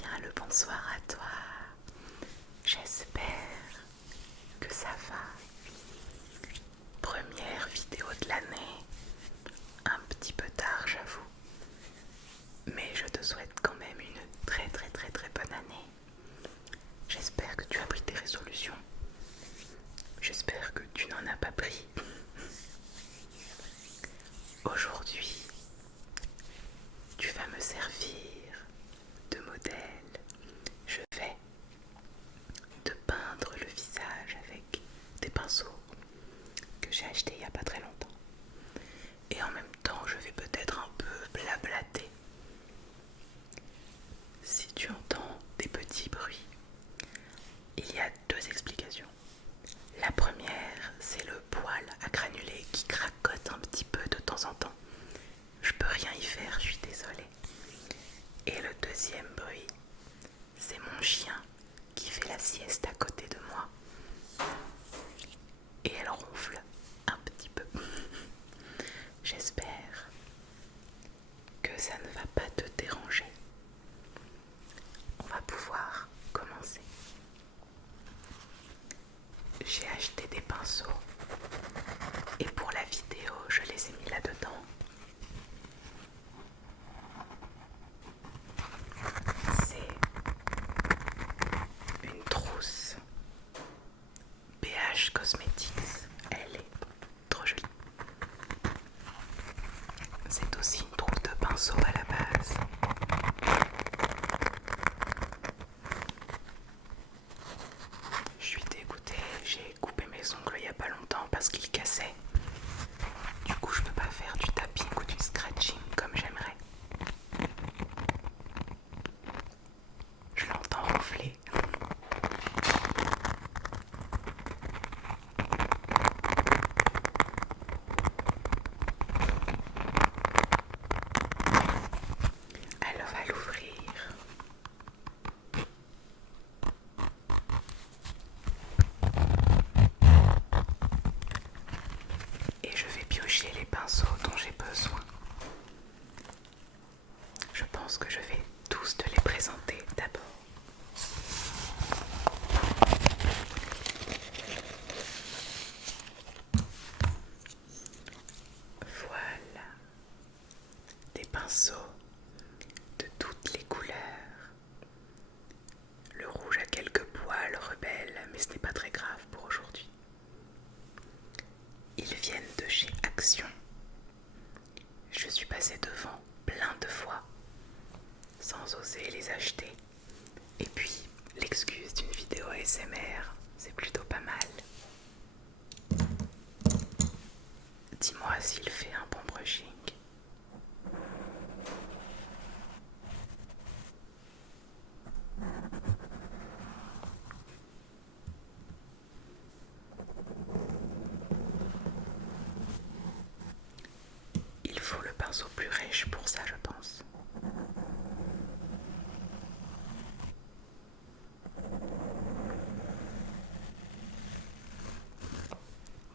bien le bonsoir à toi. J'espère que ça va. Première vidéo de l'année, un petit peu tard j'avoue, mais je te souhaite quand même une très bonne année. J'espère que tu as pris tes résolutions. J'espère que tu n'en as pas pris. Aujourd'hui, tu vas me servir de modèle. Je vais te peindre le visage avec des pinceaux que j'ai achetés il n'y a pas très longtemps. Et en même temps, je vais peut-être un peu blablater. Si tu entends des petits bruits, il y a deux explications. La première, c'est le poil à granulés qui cracote un petit peu de temps en temps. Je peux rien y faire, je suis désolée. Et le deuxième bruit, c'est mon chien qui fait la sieste à côté de moi. Et elle ronfle un petit peu. J'espère que ça ne va pas te déranger. On va pouvoir commencer. J'ai acheté des pinceaux et pour la vidéo, je les ai mis là-dedans. C'est une trousse BH Cosmetics. Elle est trop jolie. C'est aussi une trousse de pinceaux à la base. Je suis dégoûtée, j'ai coupé mes ongles il n'y a pas longtemps parce qu'ils cassaient. Du coup, je peux pas faire du tapping ou du scratching comme j'aimerais. Je l'entends ronfler. Elle va l'ouvrir. Et je vais piocher les pinceaux dont j'ai besoin. Je pense que je vais tous te les présenter d'abord. Voilà, des pinceaux de toutes les couleurs. Le rouge a quelques poils rebelles, mais ce n'est pas très grave pour aujourd'hui. Ils viennent de chez Action. Je suis passée devant plein de fois sans oser les acheter. Et puis, l'excuse d'une vidéo ASMR, c'est plutôt pas mal. Dis-moi s'il fait un bon brushing. Il faut le pinceau plus riche pour ça, je pense.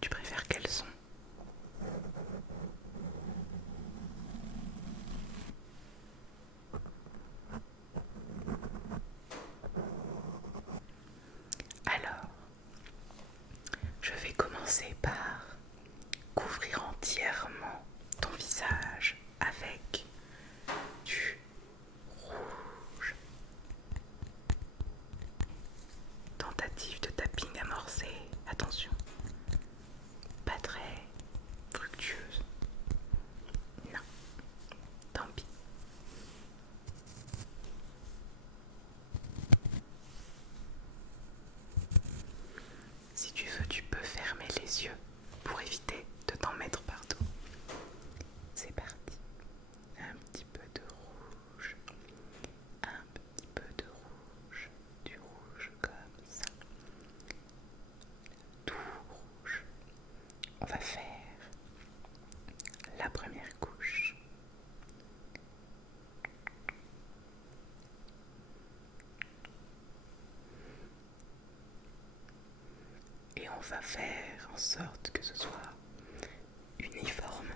Tu préfères quel son? Alors, je vais commencer par couvrir entièrement ton visage avec du rouge. Tentative de tapping amorcée, attention, pas très fructueuse. Non, tant pis. Si tu veux, tu peux fermer les yeux pour éviter de t'en mettre partout. C'est parti. Un petit peu de rouge, un petit peu de rouge, du rouge comme ça. Tout rouge. On va faire la première couche. Et on va faire en sorte que ce soit uniforme.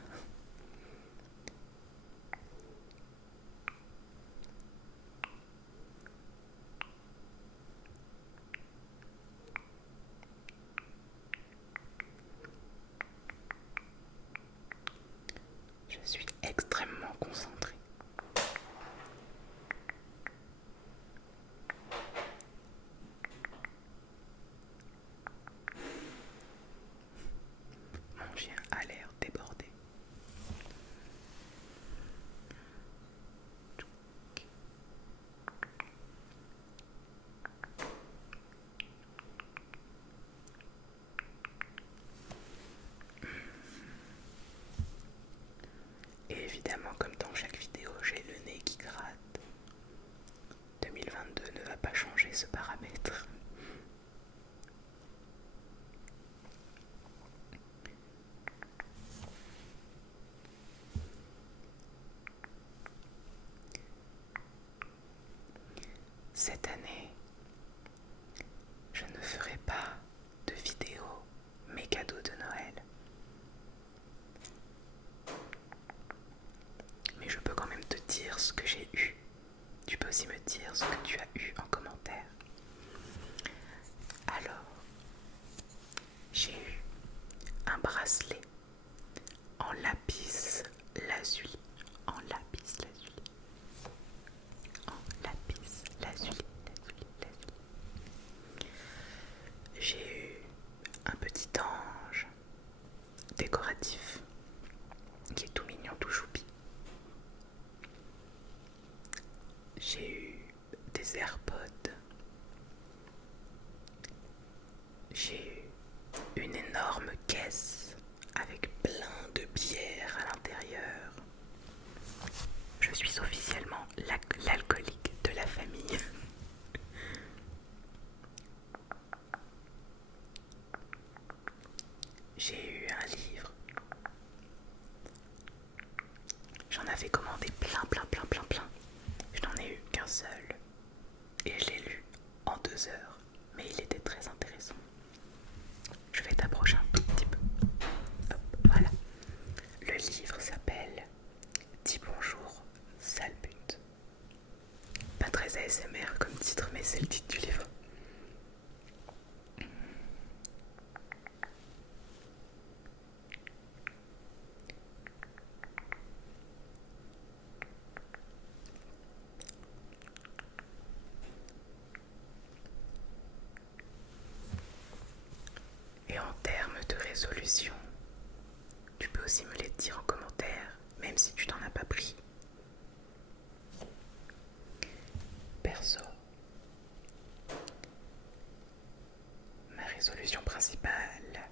Je suis extrêmement concentrée. Mon chien a l'air débordé. Et évidemment, comme dans chaque vidéo, j'ai le nez qui gratte. 2022 ne va pas changer ce paramètre. Cette année, je ne ferai pas de vidéo mes cadeaux de Noël. Mais je peux quand même te dire ce que j'ai eu. Tu peux aussi me dire ce que tu as eu en commentaire. Alors, j'ai eu un bracelet en lapis lazuli. En lapis lazuli. En lapis lazuli. J'ai eu un petit ange décoratif qui est tout mignon, tout choupi. J'ai eu des AirPods. J'ai eu une énorme caisse avec plein de bières à l'intérieur. Je suis officiellement l'alcoolique de la famille. J'ai eu un livre. J'en avais commandé plein. Je n'en ai eu qu'un seul. Et je l'ai lu en 2 heures. Mais il était très intéressant. Je vais t'approcher un tout petit peu. Hop, voilà. Le livre s'appelle Dis bonjour, sale pute. Pas très ASMR comme titre, mais c'est le titre du livre. Et en termes de résolution, tu peux aussi me les dire en commentaire, même si tu n'en as pas pris. Perso, ma résolution principale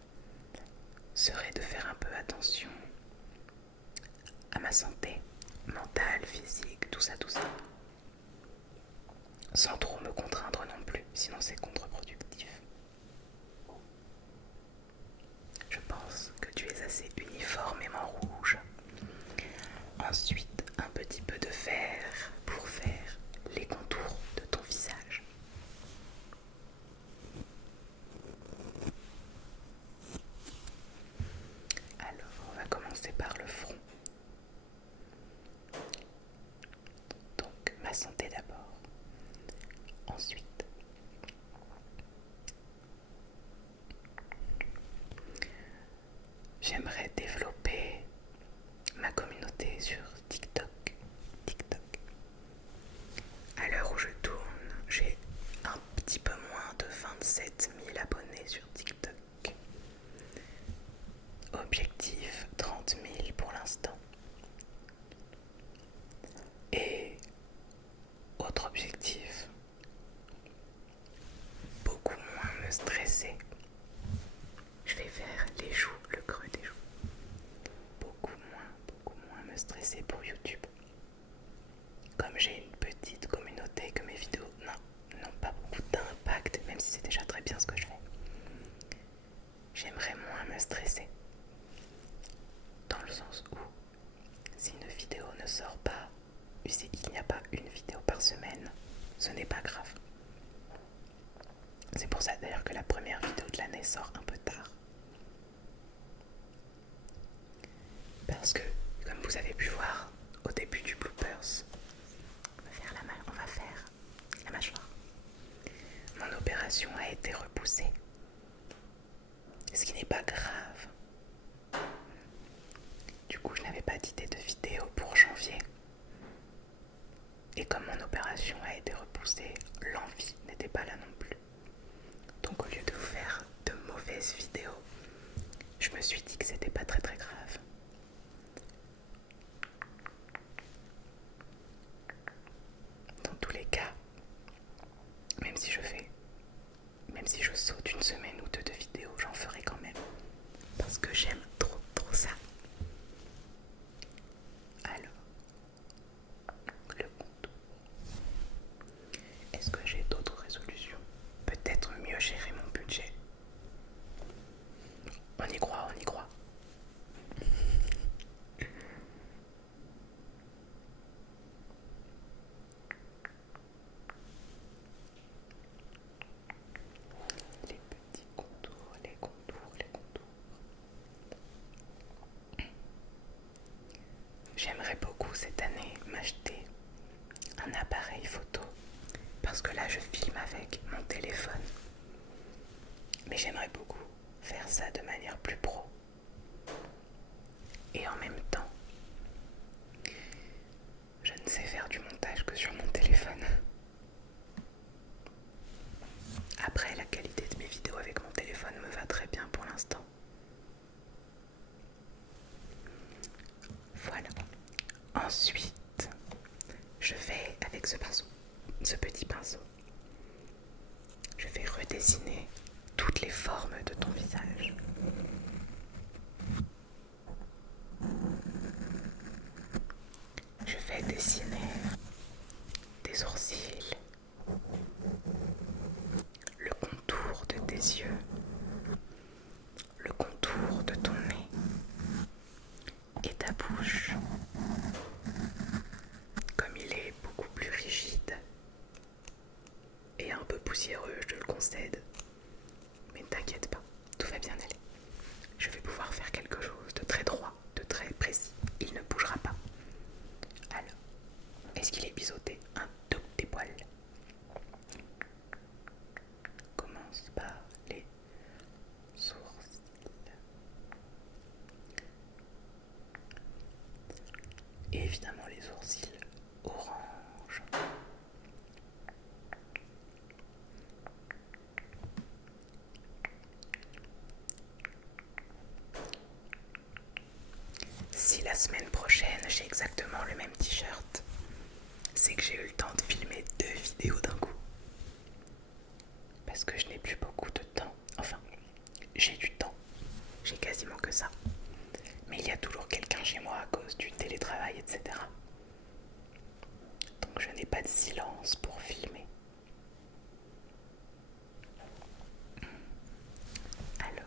serait de faire un peu attention à ma santé mentale, physique, tout ça. Sans trop me contraindre non plus, sinon c'est contre-productif. Je pense que tu es assez uniformément rouge. Ensuite, un petit peu de vert pour faire les contours de ton visage. Alors, on va commencer par le front. Donc, ma santé d'abord. Ensuite, j'aimerais développer ma communauté sur TikTok. À l'heure où je tourne, j'ai un petit peu moins de 27 000 abonnés sur TikTok. Objectif 30 000 pour l'instant. Et autre objectif, beaucoup moins me stresser. Je vais faire les joues, le creux des joues. Beaucoup moins me stresser pour YouTube. Comme j'ai une petite communauté, que mes vidéos n'ont pas beaucoup d'impact, même si c'est déjà très bien ce que je fais. J'aimerais moins me stresser. Dans le sens où, si une vidéo ne sort pas, s'il n'y a pas une vidéo par semaine, ce n'est pas grave. C'est pour ça d'ailleurs que la première vidéo de l'année sort un peu tard. Parce que, comme vous avez pu voir au début du bloopers, on va faire la mâchoire. Mon opération a été repoussée. Ce qui n'est pas grave. Du coup, je n'avais pas d'idée de biseauter un tout petit poil. Commence par les sourcils. Et évidemment les sourcils orange. Si la semaine prochaine j'ai exactement le même t-shirt, c'est que j'ai eu le temps de filmer 2 vidéos d'un coup. Parce que je n'ai plus beaucoup de temps. Enfin, j'ai du temps. J'ai quasiment que ça. Mais il y a toujours quelqu'un chez moi à cause du télétravail, etc. Donc je n'ai pas de silence pour filmer. Alors,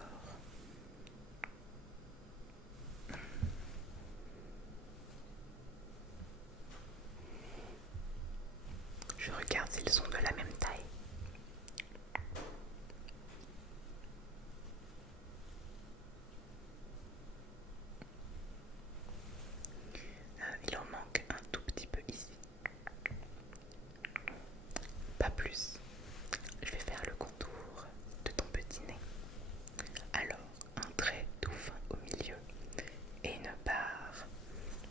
je regarde s'ils sont de la même taille. Il en manque un tout petit peu ici. Pas plus. Je vais faire le contour de ton petit nez. Alors, un trait tout fin au milieu et une barre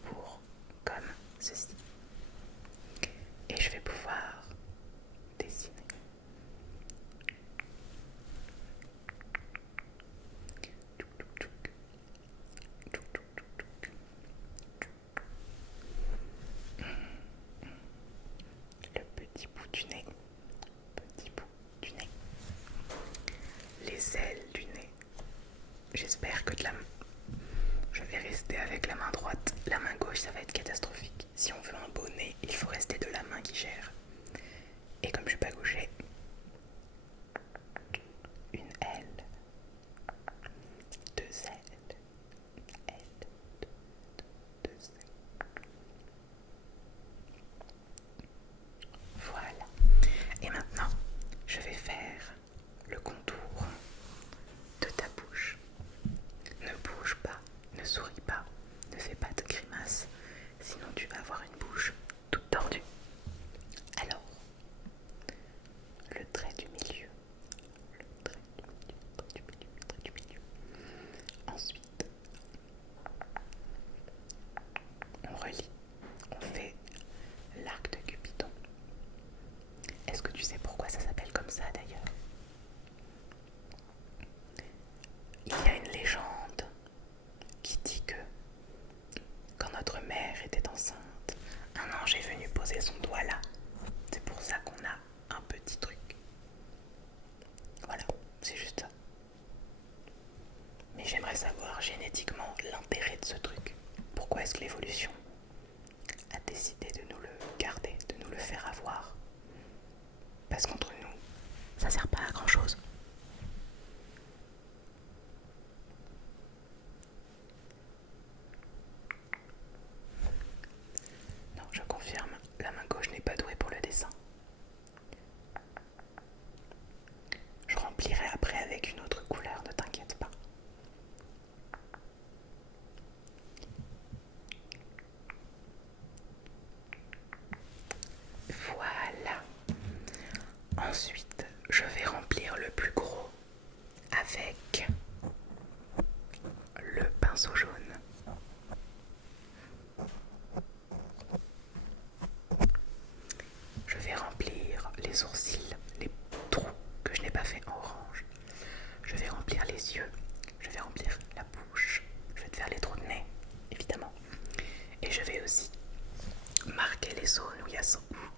pour comme ceci. Et je vais pouvoir dessiner. Le petit bout du nez. Petit bout du nez. Les ailes du nez. J'espère que je vais rester avec la main droite. La main gauche, ça va être catastrophique. Si on veut un beau nez, il faut rester de la main qui gère. Et comme je suis pas gaucher, une aile, 2 ailes, une aile, deux ailes. Voilà. Et maintenant, je vais faire le contour de ta bouche. Ne bouge pas, ne souris pas, ne fais pas de grimaces, sinon tu vas avoir une bouche toute tordue. Alors, le trait du milieu, le trait du milieu, le trait du milieu, le trait du milieu. Ensuite, on relie, on fait l'arc de Cupidon. Est-ce que tu sais pourquoi ça s'appelle comme ça d'ailleurs? Il y a une légende qui dit que quand notre mère était enceinte, un ange est venu poser son doigt là. C'est pour ça qu'on a un petit truc. Voilà, c'est juste ça. Mais j'aimerais savoir génétiquement l'intérêt de ce truc. Pourquoi est-ce que l'évolution a décidé de nous le garder, de nous le faire avoir? Parce qu'entre nous, ça sert pas à grand chose. Non, je confirme, la main gauche n'est pas douée pour le dessin. Je remplirai après avec une autre couleur, ne t'inquiète pas. Voilà. Ensuite, je vais remplir le plus gros avec le pinceau jaune. Je vais remplir les sourcils, les trous que je n'ai pas fait en orange. Je vais remplir les yeux, je vais remplir la bouche, je vais te faire les trous de nez, évidemment. Et je vais aussi marquer les zones où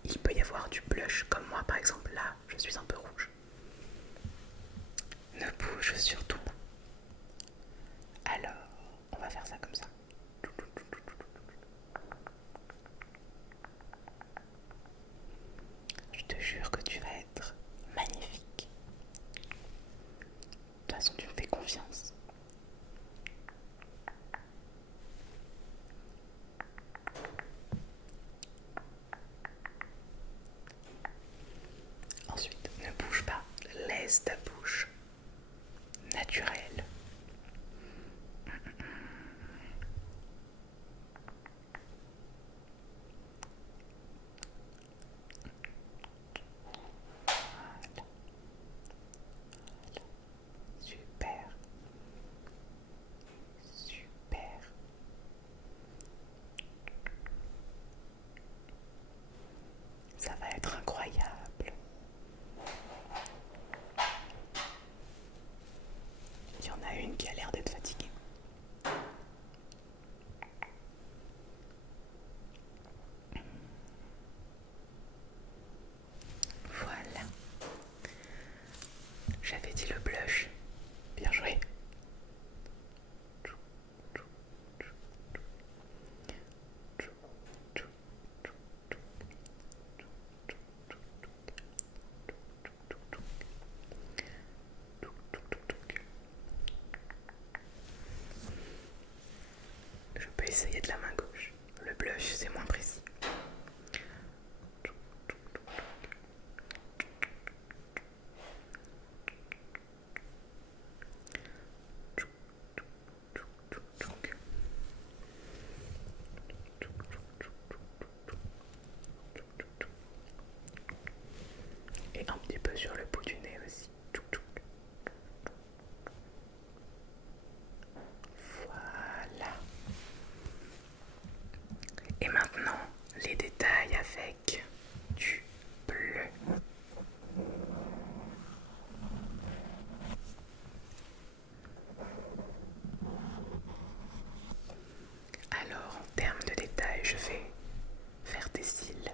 il peut y avoir du blush, comme moi par exemple là, je suis un peu rouge. Ne bouge surtout pas. Alors, on va faire ça comme ça. Je te jure que tu vas être magnifique. De toute façon, tu me fais confiance. Ensuite, ne bouge pas. Laisse ta bouche naturelle. essayer de la main gauche. Le blush, c'est moins précis. Et un petit peu sur le bout du nez aussi. Voilà. Et maintenant, les détails avec du bleu. Alors, en termes de détails, je vais faire des cils,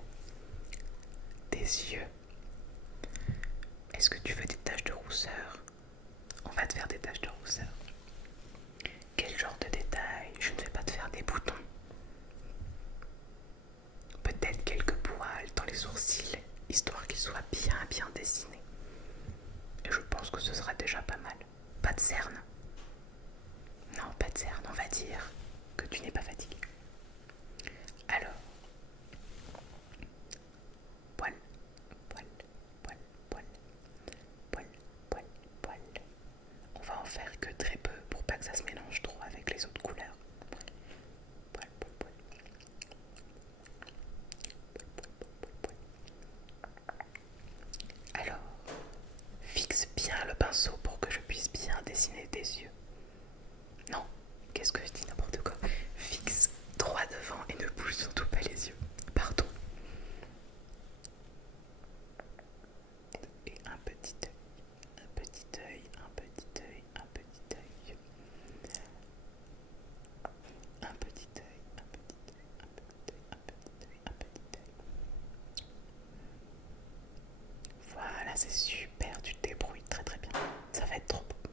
des yeux. Est-ce que tu veux des taches de rousseur? On va te faire des taches de rousseur. Quel genre de détails? Je ne vais pas te faire des boutons. Peut-être quelques poils dans les sourcils, histoire qu'ils soient bien dessinés. Et je pense que ce sera déjà pas mal. Pas de cernes? Non, pas de cernes, on va dire que tu n'es pas fatigué. Alors, poil, poil, poil, poil, poil, poil, poil. On va en faire que très peu pour pas que ça se mélange trop avec les autres couleurs. Poil, poil, poil. Alors, fixe bien le pinceau pour que je puisse bien dessiner tes yeux. Non, qu'est-ce que je dis, n'importe quoi. Fixe droit devant et ne bouge surtout pas les yeux. Pardon. Et un petit œil, un petit œil, un petit œil, un petit œil. Un petit œil, un petit œil, un petit œil, un petit œil, un petit œil. Voilà, c'est super, tu te débrouilles très bien. Ça va être trop beau.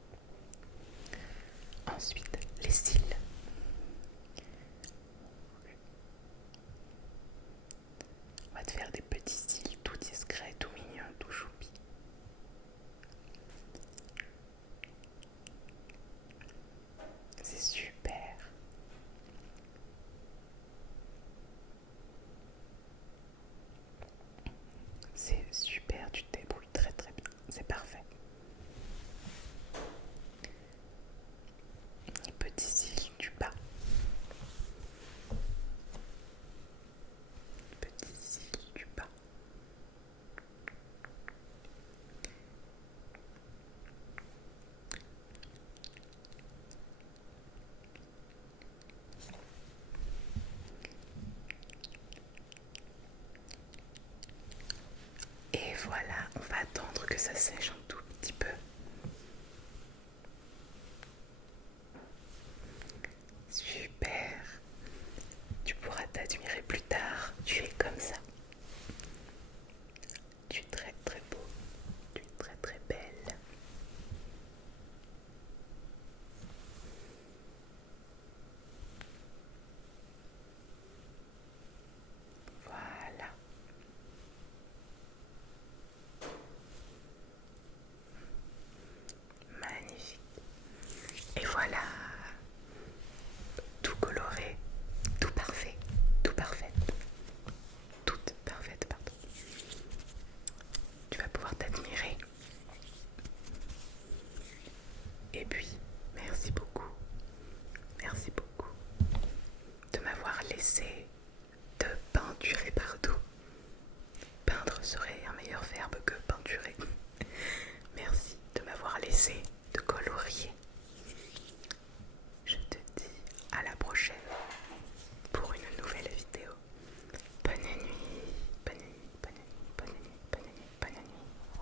Ensuite, les cils. On va te faire des petits cils tout discrets, tout mignons, tout choupis. C'est super. C'est super, tu te débrouilles très bien. C'est parfait. Les petits cils du bas. Petits cils du bas. Et voilà, on va attendre que ça sèche un